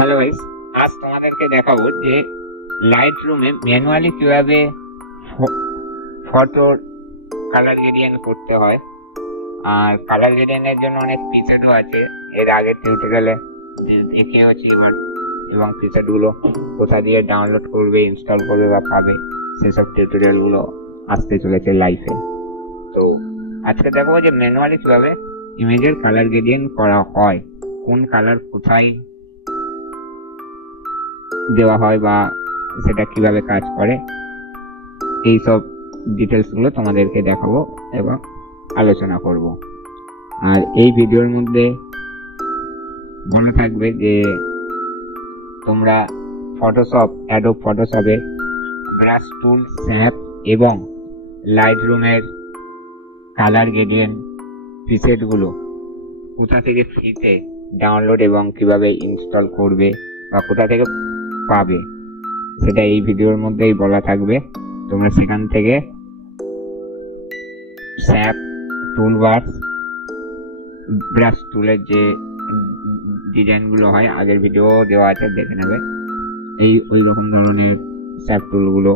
Hello guys, আজ তোমাদেরকে দেখাবো যে লাইট রুমে ম্যানুয়ালি কিভাবে ফটোর কালার গ্রেডিয়েন্ট করতে হয়। আর কালার গ্রেডিয়েন্টের জন্য অনেক প্রিসেটও আছে, এর আগের টিউটোরিয়ালে দেখিয়েছি এবার, এবং প্রিসেটগুলো কোথা দিয়ে ডাউনলোড করবে, ইনস্টল করবে বা পাবে, সেসব টিউটোরিয়ালগুলো আসতে চলেছে লাইফে। তো আজকে দেখাবো যে ম্যানুয়ালি কিভাবে ইমেজের কালার গ্রেডিয়েন্ট করা হয়, কোন কালার কোথায় দেওয়া হয় বা সেটা কিভাবে কাজ করে, এইসব ডিটেলস গুলো তোমাদেরকে দেখাবো এবং আলোচনা করব। আর এই ভিডিওর মধ্যে বলা থাকবে যে তোমরা অ্যাডোব ফটোশপে ব্রাশ টুল, স্ন্যাপ এবং লাইট রুমের কালার গ্রেডিয়েন্ট প্রিসেটগুলো কোথা থেকে ফ্রিতে ডাউনলোড এবং কিভাবে ইনস্টল করবে বা কোথা থেকে পাবে, সেটা এই ভিডিওর মধ্যেই বলা থাকবে। তোমরা সেখান থেকে স্ন্যাপ, টুলবার্স, ব্রাশ টুলের যে ডিজাইনগুলো হয়, আগের ভিডিও দেওয়া আছে, দেখে নেবে। ওই রকম ধরনের স্ন্যাপ টুলগুলো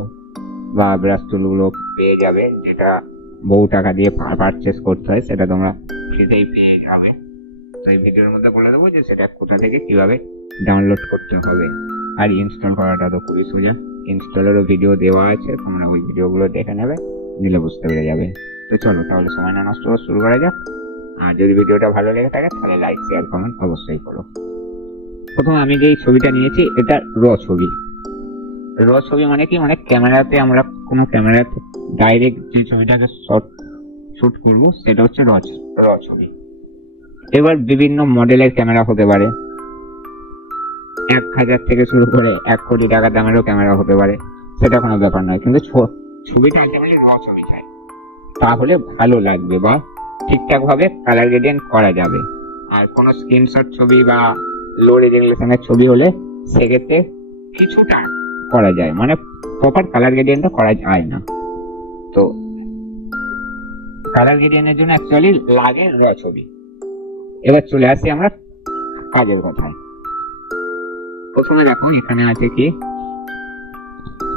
বা ব্রাশ টুলগুলো পেয়ে যাবে, যেটা বহু টাকা দিয়ে পারচেস করতে হয়, সেটা তোমরা ফ্রিতেই পেয়ে যাবে। তো এই ভিডিওর মধ্যে বলে দেবো যে সেটা কোথা থেকে কিভাবে ডাউনলোড করতে হবে। আর ইনস্টল করাটা তো খুবই সোজা, ইনস্টলেরও ভিডিও দেওয়া আছে, তোমরা ওই ভিডিওগুলো দেখে নেবে, নিলে বুঝতে পেরে যাবে। তো চলো তাহলে সময় না নষ্ট করে শুরু করা যাক। আর যদি ভিডিওটা ভালো লেগে থাকে তাহলে লাইক, শেয়ার, কমেন্ট অবশ্যই করো। প্রথমে আমি যে ছবিটা নিয়েছি এটা র ছবি। র ছবি মানে কি, মানে ক্যামেরাতে আমরা কোনো ক্যামেরাতে ডাইরেক্ট যে ছবিটাকে শুট করবো সেটা হচ্ছে র ছবি। এবার বিভিন্ন মডেলের ক্যামেরা হতে পারে, 1000 থেকে শুরু করে 1 কোটি টাকা দামেরও ক্যামেরা হতে পারে, সেটা কোনো ব্যাপার নয়, কিন্তু ছবিটা আলটিমেটলি র ছবি চাই, তাহলে ভালো লাগবে বা ঠিকঠাক ভাবে কালার গ্রেডিয়েন্ট করা যাবে। আর কোনো স্ক্রিনশট ছবি বা লো রেজোলিউশনের ছবি হলে সেক্ষেত্রে কিছুটা করা যায়, মানে প্রপার কালার গ্রেডিয়েন্টটা করা যায় না। তো কালার গ্রেডিয়েন্টের জন্য অ্যাকচুয়ালি লাগে র ছবি। এবার চলে আসি আমরা কাজের কথায়। প্রথমে দেখো এখানে আছে কি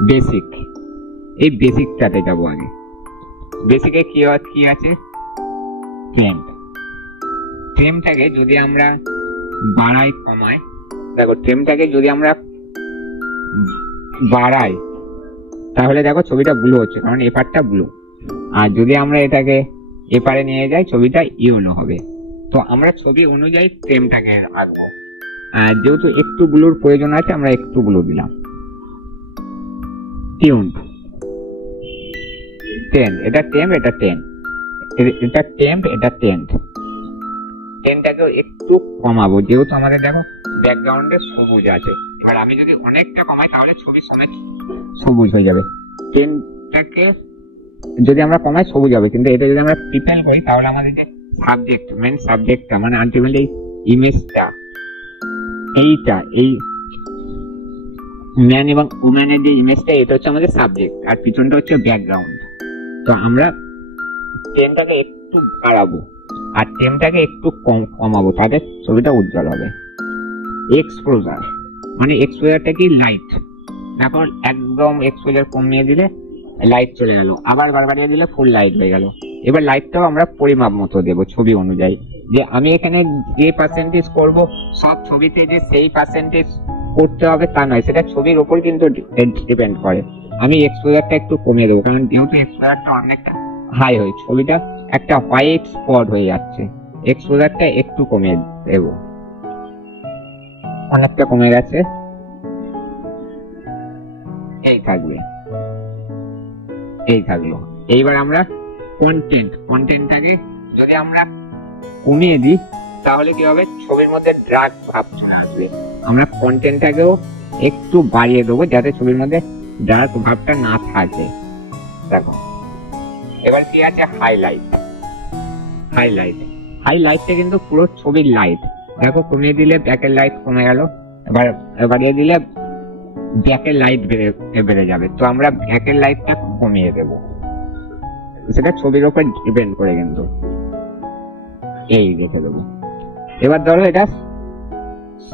বেসিক, এই বেসিকটাতে যাবো আগে। বেসিকে কি আছে, ট্রেমটাকে যদি আমরা বাড়াই কমাই, দেখো ট্রেমটাকে যদি আমরা বাড়াই তাহলে দেখো ছবিটা ব্লু হচ্ছে, কারণ এপারটা ব্লু। আর যদি আমরা এটাকে এপারে নিয়ে যাই ছবিটা ইয়েলো হবে। তো আমরা ছবি অনুযায়ী ট্রেমটাকে রাখবো। যেহেতু একটু ব্লুর প্রয়োজন আছে, আমরা একটু ব্লু দিলাম। টিউন 10, এটা টেম্প, এটা 10, এটা টেম্প, এটা 10। 10টাকেও একটু কমাবো, যেহেতু আমাদের দেখো ব্যাকগ্রাউন্ডে সবুজ আছে। এবার আমি যদি অনেকটা কমাই তাহলে ছবির সমেত সবুজ হয়ে যাবে। 10টাকে যদি আমরা কমাই সবুজ হবে, কিন্তু এটা যদি আমরা প্রিপেল করি তাহলে আমাদের যে মেন সাবজেক্টটা, মানে আলটিমেটলি ইমেজটা, এই ম্যান এবং উম্যানের যে ইমেজটা, এটা হচ্ছে আমাদের সাবজেক্ট, আর পিছনটা হচ্ছে ব্যাকগ্রাউন্ড। তো আমরা 10টাকে একটু বাড়াবো আর 10টাকে একটু কমাবো, তাদের ছবিটা উজ্জ্বল হবে। এক্সপোজার মানে এক্সপোজারটা কি, লাইট। এখন একদম এক্সপোজার কমিয়ে দিলে লাইট চলে গেল, আবার বাড়িয়ে দিলে ফুল লাইট হয়ে গেল। এবার লাইটটাও আমরা পরিমাপ মতো দেবো ছবি অনুযায়ী, যে আমি এখানে যে পার্সেন্টেজ করব সব ছবিতে যে সেই পার্সেন্টেজ করতে হবে তা নয়, সেটা ছবির ওপর কিন্তু ডিপেন্ড করে। আমি এক্সপোজারটা একটু কমিয়ে দেবো, কারণ যেহেতু এক্সপোজারটা অনেকটা হাই হয়, ছবিটা একটা হোয়াইট স্পট হয়ে যাচ্ছে। এক্সপোজারটা একটু কমিয়ে দেব, অনেকটা কমে গেছে, এই থাকলো। এইবার আমরা কন্টেন্টটাকে যদি আমরা কমিয়ে দিই তাহলে কি হবে, ছবির মধ্যে ডার্ক ভাব চলে আসবে। আমরা কন্টেন্টটাকেও একটু বাড়িয়ে দেবো যাতে ছবির মধ্যে ডার্ক ভাবটা না থাকে। দেখো এবার কি আছে, হাইলাইটটা কিন্তু পুরো ছবির লাইট। দেখো কমিয়ে দিলে ব্যাকের লাইট কমে গেল, বাড়িয়ে দিলে ব্যাকের লাইট বেড়ে যাবে। তো আমরা ব্যাকের লাইটটা কমিয়ে দেব, সেটা ছবির উপর ডিপেন্ড করে, কিন্তু এই রেখে দেবো। এবার ধরো এটা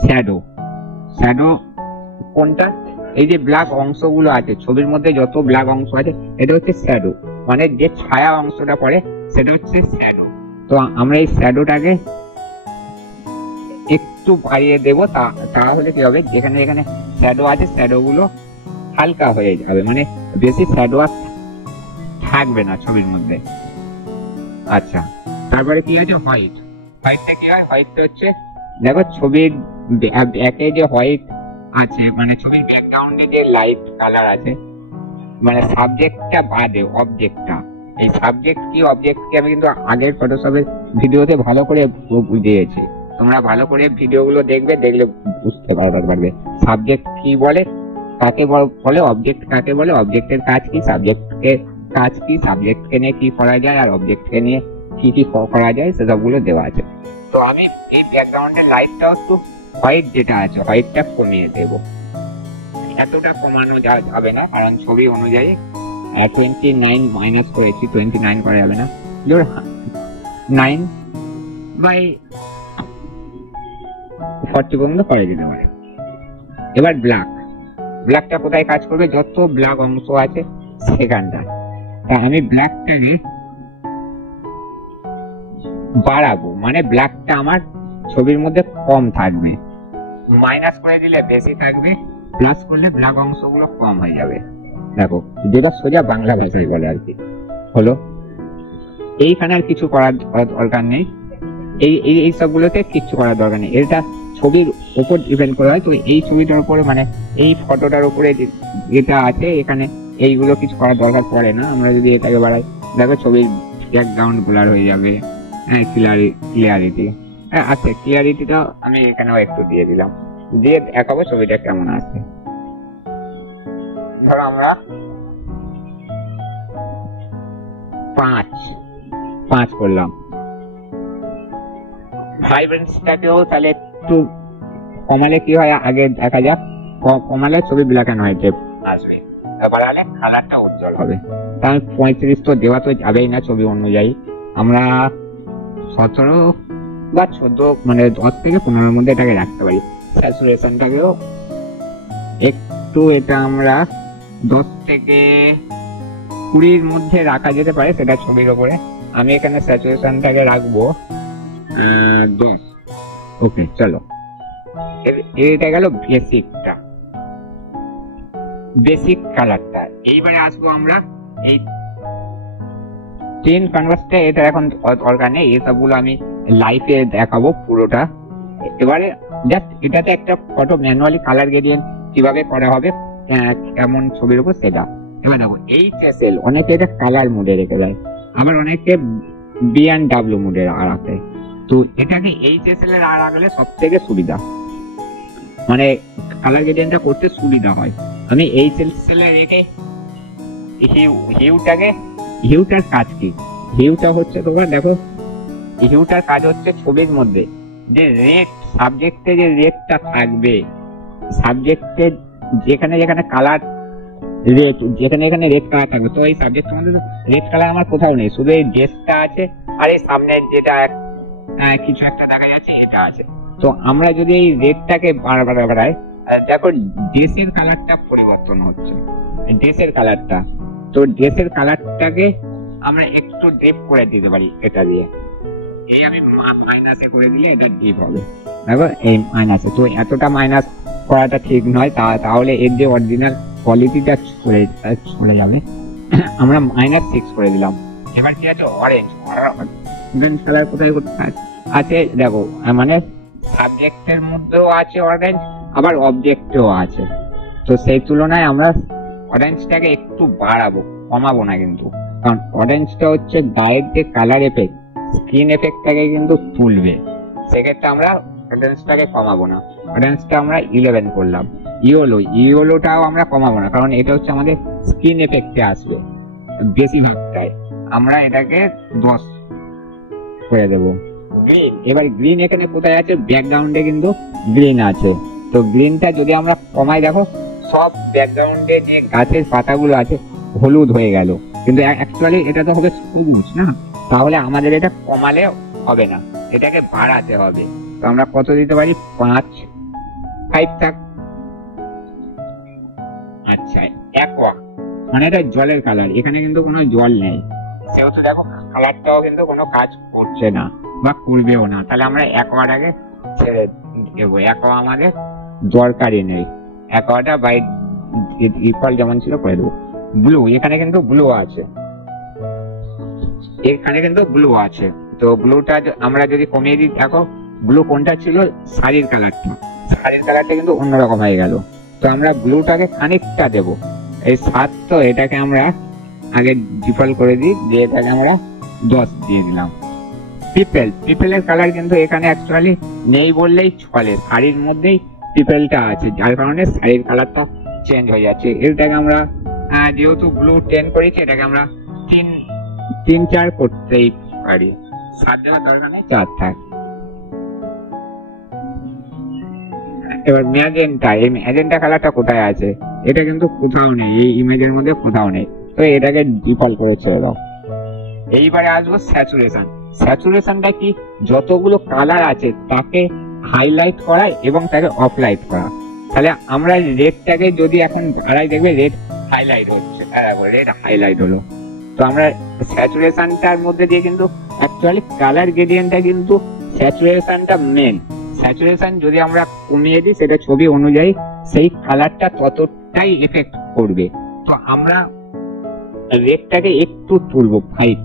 শ্যাডো, শ্যাডো কোনটা? এই যে ব্ল্যাক অংশগুলো আছে ছবির মধ্যে, যত ব্ল্যাক অংশ আছে এটা হচ্ছে শ্যাডো, মানে যে ছায়া অংশটা পড়ে সেটা হচ্ছে শ্যাডো। তো আমরা এই শ্যাডোটাকে একটু বাড়িয়ে দেব, তাহলে কি হবে, যেখানে যেখানে শ্যাডো আছে শ্যাডো গুলো হালকা হয়ে যাবে, মানে বেশি শ্যাডো আর থাকবে না ছবির মধ্যে। আচ্ছা, তারপরে কি আছে হোয়াইট। হোয়াইটটা কি হয়? হোয়াইটটা হচ্ছে দেখো ছবির একে যে হোয়াইট আছে, মানে ছবির ব্যাকগ্রাউন্ডে যে লাইট কালার আছে, মানে সাবজেক্টটা বাদে অবজেক্টটা, এই সাবজেক্ট কি অবজেক্ট কি আমি কিন্তু আগের ফটোশপের ভিডিওতে ভালো করে বুঝিয়েছি, তোমরা ভালো করে ভিডিওগুলো দেখবে, দেখলে বুঝতে পারবে সাবজেক্ট কি বলে, কাকে বলে, অবজেক্ট কাকে বলে, অবজেক্টের কাজ কি, সাবজেক্টকে কাজ কি, সাবজেক্টকে নিয়ে কি করা যায় আর অবজেক্টকে নিয়ে কি কি করা যায় সেসবগুলো দেওয়া আছে। তো আমি এই ব্যাকগ্রাউন্ডের লাইটটাও একটু হোয়াইট যেটা আছে হোয়াইটটা কমিয়ে দেব, এতটা কমানো যাবে না কারণ ছবি অনুযায়ী 29 মাইনাস করেছি, 29 করা যাবে না, 9/40 পর্যন্ত করে দিতে পারে। এবার ব্ল্যাকটা কোথায় কাজ করবে? যত ব্ল্যাক অংশ আছে সেখানটা। আমি ব্ল্যাকটাকে বাড়াবো, মানে ব্ল্যাকটা আমার ছবির মধ্যে কম থাকবে, মাইনাস করে দিলে বেশি থাকবে, প্লাস করলে ব্ল্যাক অংশগুলো কম হয়ে যাবে। দেখো যেটা সোজা বাংলা ভাষায় বলে আর কি হলো। এইখানে আর কিছু করার দরকার নেই, এই সবগুলোতে কিছু করার দরকার নেই, এটা ছবির উপর ডিপেন্ড করা হয়। তো এই ছবিটার উপরে, মানে এই ফটোটার উপরে যেটা আছে এখানে এইগুলো কিছু করার দরকার পড়ে না। আমরা যদি এটাকে বাড়াই, দেখো ছবির ব্যাকগ্রাউন্ড ব্লার হয়ে যাবে, হ্যাঁ ক্লিয়ারিটি, হ্যাঁ আচ্ছা ক্লিয়ারিটিটা আমি এখানেও একটু দিয়ে দিলাম, দিয়ে দেখাবো ছবিটা কেমন আছে। ধরো আমরা 5 করলাম, ভাইব্রেন্সটাকেও তাহলে একটু কমালে কি হয় আগে দেখা যাক, কমালে ছবি ব্ল্যাক এন্ড হোয়াইটে আসবে, বাড়ালে কালারটা উজ্জ্বল হবে। তাহলে 35 তো দেওয়া তো যাবেই না ছবি অনুযায়ী, আমরা 17 বা 14 মানে 10 থেকে 15 মধ্যে এটাকে রাখতে পারি। স্যাচুরেশনটাকেও একটু, এটা আমরা 10 থেকে 20 মধ্যে রাখা যেতে পারে, সেটা ছবির উপরে। আমি এখানে স্যাচুরেশনটাকে রাখবো 10। ওকে চলো, এটা গেল বেসিক কালারটা। এইবারে আসবো আমরা এই টেন কনভার্সটা, এটা এখন দরকার নেই, এসবগুলো আমি লাইভে দেখাবো পুরোটা। এবারে জাস্ট এটাতে একটা ফটো ম্যানুয়ালি কালার গ্রেডিয়েন্ট কিভাবে করা হবে কেমন ছবির উপর সেটা। এবার দেখো HSL অনেকে এটা কালার মোডে রেখে দেয়, আবার অনেকে B&W মোডে রাখে। তো এটাকে HSL এর রাখলে সব থেকে সুবিধা, মানে কালার গ্রেডিয়েন্টটা করতে সুবিধা হয়। আমি HSL এ রেখে হিউটার কাজ কি? হিউটা হচ্ছে তোমার, দেখো হিউটার কাজ হচ্ছে ছবির মধ্যে যে রেড, সাবজেক্টে যে রেডটা থাকবে, সাবজেক্টে যেখানে যেখানে কালার রেড, যেখানে রেড কালার থাকবে, তো এই সাবজেক্টের মধ্যে রেড কালার আমার কোথাও নেই, শুধু এই ড্রেসটা আছে আর এই সামনে যেটা কিছু একটা দেখা যাচ্ছে এটা আছে। তো আমরা যদি এই রেডটাকে বাড়াই, দেখো ড্রেসের কালারটা পরিবর্তন হচ্ছে, ড্রেসের কালারটা, তো ড্রেসের কালারটাকে আমরা একটু ডিপ করে দিতে পারি এটা দিয়ে। এই আমি মাইনাসে করে দিলে এটা ডিপ হবে, দেখো এই মাইনাসে। তো এতটা মাইনাস করাটা ঠিক নয়, তাহলে এর যে অরিজিনাল কোয়ালিটিটা চলে যাবে। আমরা -6 করে দিলাম। এবার কি আছে? অরেঞ্জ কালার কোথায় আছে? দেখো মানে সাবজেক্টের মধ্যেও আছে অরেঞ্জ, আবার অবজেক্টেও আছে। তো সেই তুলনায় আমরা অরেঞ্জটাকে একটু বাড়াবো, কমাবো না কিন্তু, কারণ অরেঞ্জটা হচ্ছে গায়ের যে কালার এফেক্ট, স্কিন এফেক্টটাকে কিন্তু তুলবে, সেক্ষেত্রে আমরা অরেঞ্জটাকে কমাবো না। অরেঞ্জটা আমরা 11 করলাম। ইয়েলোটাও আমরা কমাবো না, কারণ এটা হচ্ছে আমাদের স্কিন এফেক্টে আসবে বেশিরভাগটাই। আমরা এটাকে 10 করে দেবো। গ্রিন, এবার গ্রিন এখানে কোথায় আছে? ব্যাকগ্রাউন্ডে কিন্তু গ্রিন আছে। তো গ্রিনটা যদি আমরা কমাই, দেখো সব ব্যাকগ্রাউন্ডে যে গাছের পাতাগুলো আছে হলুদ হয়ে গেল, কিন্তু অ্যাকচুয়ালি এটা তো হবে সবুজ না, তাহলে আমাদের এটা কমালে হবে না, এটাকে বাড়াতে হবে। তো আমরা কত দিতে পারি? 5 থাক, আচ্ছা, অ্যাকোয়া মানে এটা জলের কালার, এখানে কিন্তু কোনো জল নেই, সেহেতু দেখো কালারটাও কিন্তু কোনো কাজ করছে না বা করবেও না। তাহলে আমরা অ্যাকোয়াটাকে ছেড়ে দেবো, অ্যাকোয়া আমাদের দরকারই নেই, অ্যাকোয়াটা বাই ডিফল্ট যেমন ছিল করে দেবো। ব্লু, এখানে কিন্তু ব্লু আছে, এখানে কিন্তু ব্লু আছে, তো ব্লুটা আমরা যদি কমিয়ে দিই, দেখো ব্লু কোনটা ছিল, শাড়ির কালারটা, শাড়ির কালারটা কিন্তু অন্যরকম হয়ে গেল। তো আমরা ব্লুটাকে খানিকটা দেব, এই 7, তো এটাকে আমরা আগে ডিফল্ট করে দিই, দিয়ে এটাকে আমরা 10 দিয়ে দিলাম। পিপেল, পিপেলের কালার কিন্তু এখানে অ্যাকচুয়ালি নেই বললেই চলে, শাড়ির মধ্যেই পিপেলটা আছে, যার কারণে শাড়ির কালারটা চেঞ্জ হয়ে যাচ্ছে। এটাকে আমরা যেহেতু ব্লু 10 করেছি, এটাকে আমরা 3-4 করতেই পারি, 7 দেওয়ার দরকার নেই, 4 থাক। এবার ম্যাজেন্টা, এই ম্যাজেন্টা কালারটা কোথায় আছে, এটা কিন্তু কোথাও নেই, এই ইমেজের মধ্যে কোথাও নেই, তো এটাকে ডিফল্ট করে ছেড়ে দাও। এইবারে আসবো স্যাচুরেশন। স্যাচুরেশনটা কি, যতগুলো কালার আছে তাকে হাইলাইট করা এবং তাকে অফলাইট করা। তাহলে আমরা রেডটাকে যদি এখন বাড়াই, দেখবে রেড হাইলাইট হচ্ছে, রেড হাইলাইট হলো। তো আমরা স্যাচুরেশনটার মধ্যে দিয়ে কিন্তু অ্যাকচুয়ালি কালার গ্রেডিয়েন্টটা কিন্তু স্যাচুরেশনটা মেন, স্যাচুরেশন যদি আমরা কমিয়ে দিই সেটা ছবি অনুযায়ী সেই কালারটা ততটাই এফেক্ট করবে। তো আমরা রেডটাকে একটু তুলবো, 5,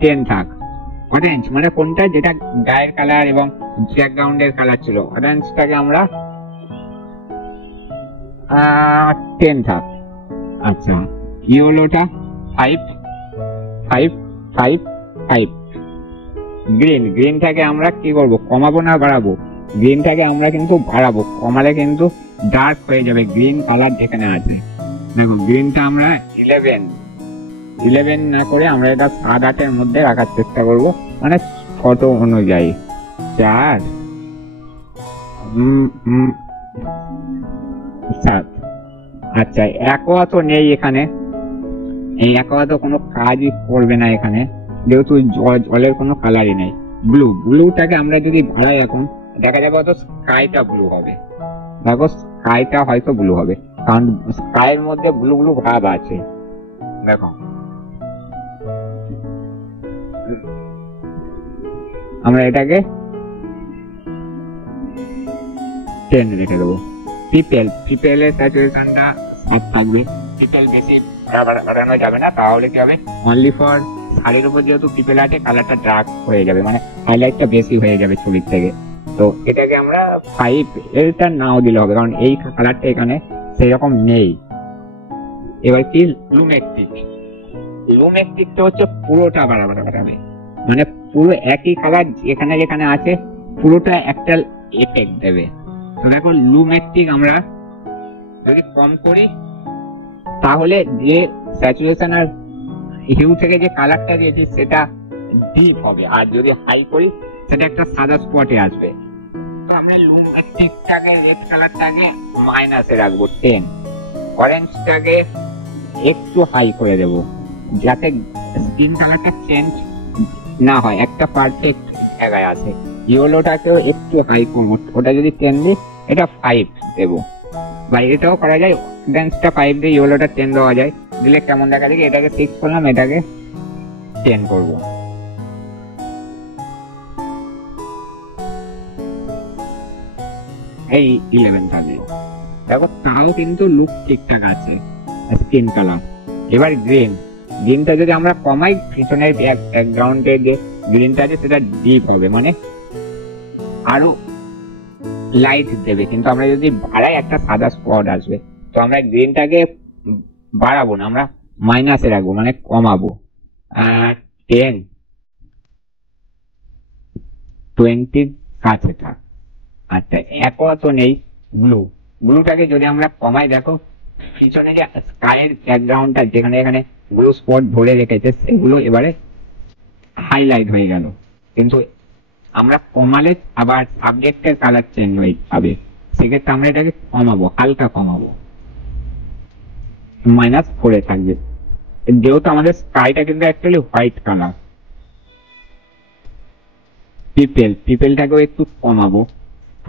10 থাক। অরেঞ্জ মানে কোনটা, যেটা গায়ের কালার এবং ব্যাকগ্রাউন্ডের কালার ছিল, অরেঞ্জটাকে আমরা 10 থাক। আচ্ছা, ইয়েলোটা 5, 5, 5, 5। গ্রিনটাকে আমরা কি করবো, কমাবো না বাড়াবো? গ্রিনটাকে আমরা কিন্তু বাড়াবো, কমালে কিন্তু ডার্ক হয়ে যাবে গ্রিন কালার যেখানে আছে। দেখো গ্রিনটা আমরা 11 না করে আমরা এটা 7-8-এর মধ্যে রাখার চেষ্টা করবো, মানে ফটো অনুযায়ী 4, 7। আচ্ছা, অ্যাকোয়া তো নেই এখানে, এই অ্যাকোয়া তো কোনো কাজই করবে না এখানে, যেহেতু জলের কোনো কালারই নেই। ব্লুটাকে আমরা যদি বাড়াই, এখন দেখা যাবে হয়তো স্কাইটা ব্লু হবে, দেখো স্কাইটা হয়তো ব্লু হবে, কারণ স্কাইয়ের মধ্যে ব্লু ব্লু ভাব আছে। দেখো আমরা এটাকে 10 রেখে দেবো। পিপেলের স্যাচুরেশনটা 7 থাকবে, পিপেল বেশি বাড়ানো যাবে না, তাহলে কি হবে, অনলি ফর শাড়ির উপর যেহেতু পিপেল আছে কালারটা ডার্ক হয়ে যাবে, মানে হাইলাইটটা বেশি হয়ে যাবে ছবির থেকে। তো এটাকে আমরা 5, এটা নাও দিলে হবে, কারণ এই কালারটা এখানে সেই রকম নেই। এবার কি, লুমেট্রিকটা হচ্ছে পুরোটা বাড়াবে, মানে পুরো একই কালার যেখানে যেখানে আছে পুরোটা একটা এফেক্ট দেবে। তো দেখো লুমেট্রিক আমরা যদি কম করি তাহলে যে স্যাচুরেশন আর হিউ থেকে যে কালারটা দিয়েছি সেটা ডিপ হবে, আর যদি হাই করি সেটা একটা সাদা স্পটে আসবে। তো আমরা লুমেট্রিকটাকে, রেড কালারটাকে মাইনাসে রাখবো 10, অরেঞ্জটাকে একটু হাই করে দেবো যাতে স্কিন কালারটা চেঞ্জ না হয়, একটা পারফেক্ট জায়গায় আছে। ইয়েলোটাকেও একটু হাই করবো, ওটা যদি 10 দিই এটা 5 দেবো, বা এটাও করা যায়, অরেঞ্জটা 5 দিয়ে ইয়েলোটা 10 দেওয়া যায়, দিলে কেমন দেখা যায়। এটাকে 6 করলাম, এটাকে 10 করবো। এই 11 থাকলো, দেখো তাও কিন্তু লুক ঠিকঠাক আছে স্কিন কালার। এবার গ্রিনটা যদি আমরা কমাই, পিছনের ব্যাকগ্রাউন্ডে যে গ্রিনটা আছে সেটা ডিপ হবে, মানে আরো লাইট দেবে, কিন্তু আমরা যদি বাড়াই একটা সাদা স্পট আসবে। তো আমরা গ্রিনটাকে বাড়াবো না, আমরা মাইনাসে রাখবো, মানে কমাবো, 10, 20 কাছে থাক। আচ্ছা, অ্যাকোয়া তো নেই, ব্লুটাকে যদি আমরা কমাই, দেখো পিছনে যে স্কাইয়ের ব্যাকগ্রাউন্ডটা যেখানে এখানে ব্লু স্পট ভরে রেখেছে সেগুলো এবারে হাইলাইট হয়ে গেল, কিন্তু আমরা কমালে আবার সাবজেক্টের কালার চেঞ্জ হয়ে যাবে, সেক্ষেত্রে আমরা এটাকে কমাবো, হালকা কমাবো, -4 থাকবে, যেহেতু আমাদের স্কাইটা কিন্তু অ্যাকচুয়ালি হোয়াইট কালার। পিপেলটাকেও একটু কমাবো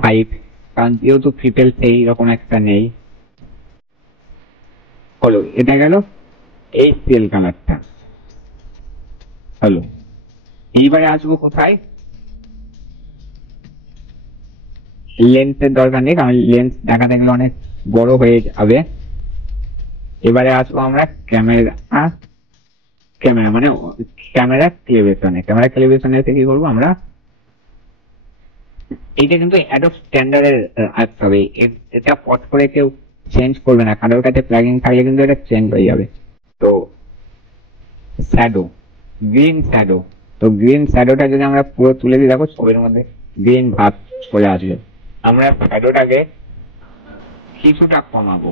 5, কারণ যেহেতু পিপেল সেই রকম একটা নেই। হলো, এটা গেল এই তেল কালারটা হলো। এইবারে আসবো কোথায়, লেন্সের দরকার নেই কারণ লেন্স দেখাতে গেলে অনেক বড় হয়ে যাবে। এবারে আসবো আমরা ক্যামেরা মানে ক্যামেরা ক্যালিব্রেশনে। ক্যামেরা ক্যালিব্রেশনে কি করবো আমরা, এইটা কিন্তু অ্যাডোব স্ট্যান্ডার্ডের আসতে হবে, এটা পট করে কেউ চেঞ্জ করবে না, কারোর কাছে প্লাগইন থাকলে কিন্তু এটা চেঞ্জ হয়ে যাবে। তো শ্যাডো, গ্রিন শ্যাডো, তো গ্রিন শ্যাডোটা যদি আমরা পুরো তুলে দিই, দেখো ছবির মধ্যে গ্রিন ভাব চলে আসবে। আমরা শ্যাডোটাকে কিছুটা কমাবো,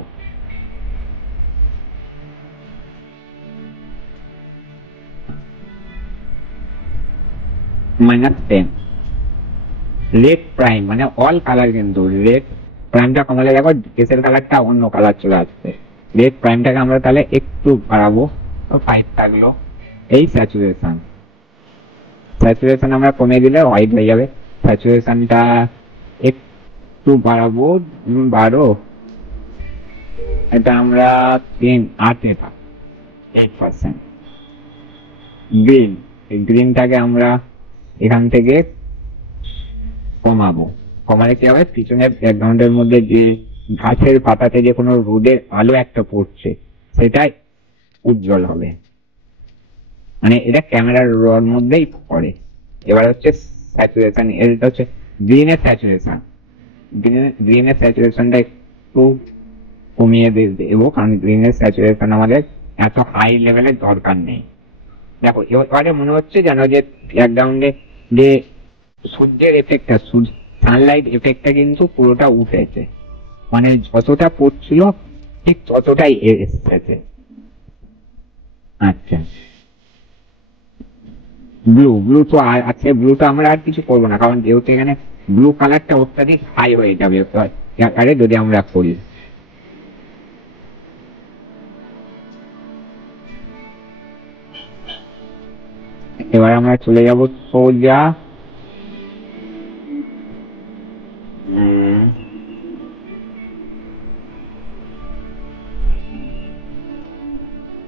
-10। রেড প্রাইম মানে অল কালার, কিন্তু রেড প্রাইমটা কমালে দেখো কেসের কালারটা অন্য কালার চলে আসবে। রেড প্রাইমটাকে আমরা তাহলে একটু বাড়াবো, তো 5 থাকলো। এই স্যাচুরেশন, স্যাচুরেশন আমরা কমিয়ে দিলে হোয়াইট হয়ে যাবে, স্যাচুরেশনটা একটু বাড়াবো, 12, এটা আমরা 8%। গ্রিন, গ্রিনটাকে আমরা এখান থেকে কমাবো, কমালে কি হবে, পিছনের ব্যাকগ্রাউন্ডের মধ্যে যে গাছের পাতাতে যে কোনো রোদের আলো একটা পড়ছে সেটাই উজ্জ্বল হবে, মানে এটা ক্যামেরার রর মধ্যেই পড়ে। এবার হচ্ছে স্যাচুরেশন, এটা হচ্ছে গ্রিনের স্যাচুরেশন। গ্রিনের স্যাচুরেশনটা একটু কমিয়ে দেবো কারণ গ্রিনের স্যাচুরেশন আমাদের এত হাই লেভেলের দরকার নেই। দেখো এবারে মনে হচ্ছে যেন যে ব্যাকগ্রাউন্ডে যে সূর্যের এফেক্টটা, সানলাইট এফেক্টটা কিন্তু পুরোটা উঠেছে, মানে যতটা পড়ছিল ঠিক ততটাই এসেছে। আচ্ছা, ব্লু তো আছে, ব্লুটা আমরা আর কিছু করবো না কারণ যেহেতু এখানে ব্লু কালারটা অত্যাধিক হাই হয়ে যাবে আরে যদি আমরা করি। এবার আমরা চলে যাব সোজা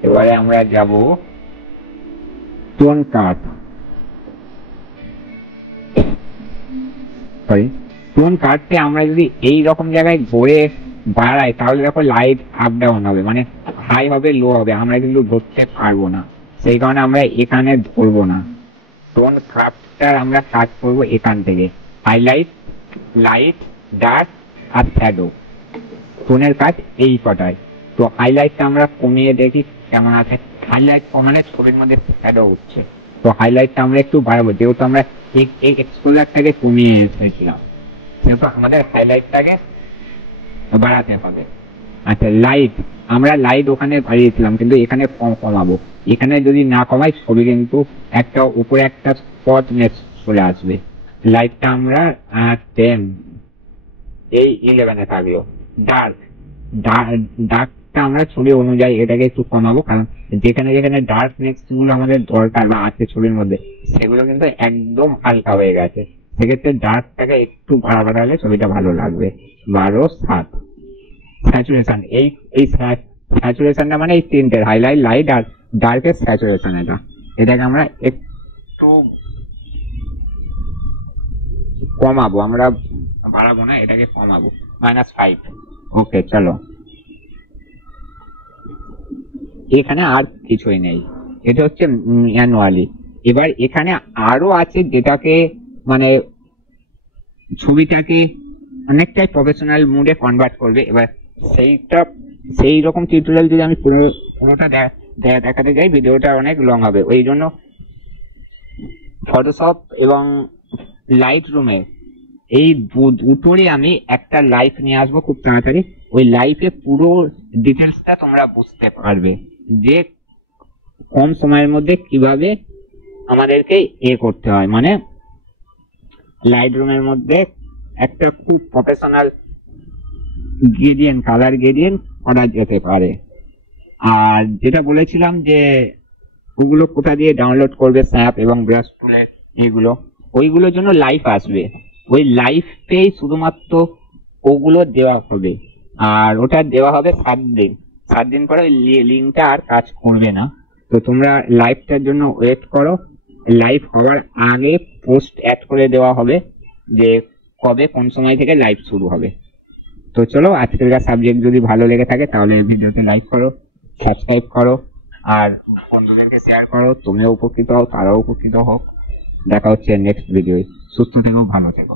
এবারে আমরা যাব টোন কাট, টোন কাটতে আমরা যদি এই রকম জায়গায় ঘুরে বাড়াই তাহলে দেখো লাইট আপ ডাউন হবে, মানে হাই হবে লো হবে, আমরা কিন্তু ধরতে পারবো না, সেই কারণে আমরা এখানে ধরবো না। টোন কাটটার আমরা কাট করবো এখান থেকে, হাইলাইট, লাইট, ডার্ক আর শ্যাডো, টোনের কাজ এই কটায়। তো হাইলাইটটা আমরা কমিয়ে দেখি কেমন আছে, হাইলাইট কমালে ছবির মধ্যে শ্যাডো উঠছে, তো হাইলাইটটা আমরা একটু বাড়াবো, যেহেতু আমরা এই এক্সপোজারটাকে কমিয়ে এসেছিলাম সেহেতু আমাদের হাইলাইটটাকে বাড়াতে হবে। আচ্ছা, লাইট, আমরা লাইট ওখানে বাড়িয়েছিলাম কিন্তু এখানে কমাবো, এখানে যদি না কমাই ছবি কিন্তু একটা উপরে একটা স্পট চলে আসবে। লাইটটা আমরা 10, এই 11-এ থাকলো। ডার্ক, ডার্কটা আমরা ছবি অনুযায়ী এটাকে একটু কমাবো কারণ যেখানে যেখানে ডার্কনেস গুলো আমাদের দরকার বা আছে ছবির মধ্যে সেগুলো কিন্তু একদম হালকা হয়ে গেছে, সেক্ষেত্রে ডার্কটাকে একটু বাড়ালে ছবিটা ভালো লাগবে। 12, 7। স্যাচুরেশন, এই স্যাচুরেশনটা মানে এই তিনটের হাইলাইট, লাইট আর ডার্কের স্যাচুরেশন, এটাকে আমরা একটু কমাবো, আমরা বাড়াবো না, এটাকে কমাবো, -5। ওকে, চলো, এখানে আর কিছুই নেই, এটা হচ্ছে ম্যানুয়ালি। এবার এখানে আরো আছে যেটাকে মানে ছবিটাকে অনেকটাই প্রফেশনাল মুডে কনভার্ট করবে। এবার সেই রকম টিউটোরিয়াল যদি আমি পুরোটা দেখাতে যাই ভিডিওটা অনেক লং হবে, ওই জন্য ফটোশপ এবং লাইট রুমে এই দুটোরই আমি একটা লাইভ নিয়ে আসবো খুব তাড়াতাড়ি, ওই লাইভে পুরো ডিটেলসটা তোমরা বুঝতে পারবে যে কম সময়ের মধ্যে কিভাবে আমাদেরকে করতে হয়, মানে লাইট রুমের মধ্যে একটা খুব প্রফেশনাল গ্রেডিয়েন্ট, কালার গ্রেডিয়েন্ট করা যেতে পারে। আর যেটা বলেছিলাম যে ওগুলো কোথা দিয়ে ডাউনলোড করবে, স্ন্যাপ এবং ব্রাশ টুলে, এইগুলো ওইগুলোর জন্য লাইভ আসবে, ওই লাইভেই শুধুমাত্র ওগুলো দেওয়া হবে, আর ওটা দেওয়া হবে 7 দিন। 7 দিন পরে লিঙ্কটা আর কাজ করবে না। তো তোমরা লাইভটার জন্য ওয়েট করো, লাইভ হওয়ার আগে পোস্ট অ্যাড করে দেওয়া হবে যে কবে কোন সময় থেকে লাইভ শুরু হবে। তো চলো, আজকের সাবজেক্ট যদি ভালো লেগে থাকে তাহলে ভিডিওতে লাইক করো, সাবস্ক্রাইব করো, আর বন্ধুদেরকে শেয়ার করো। তুমিও উপকৃত হও, তারাও উপকৃত হোক। দেখা হচ্ছে নেক্সট ভিডিও। সুস্থ থেকো, ভালো থেকো।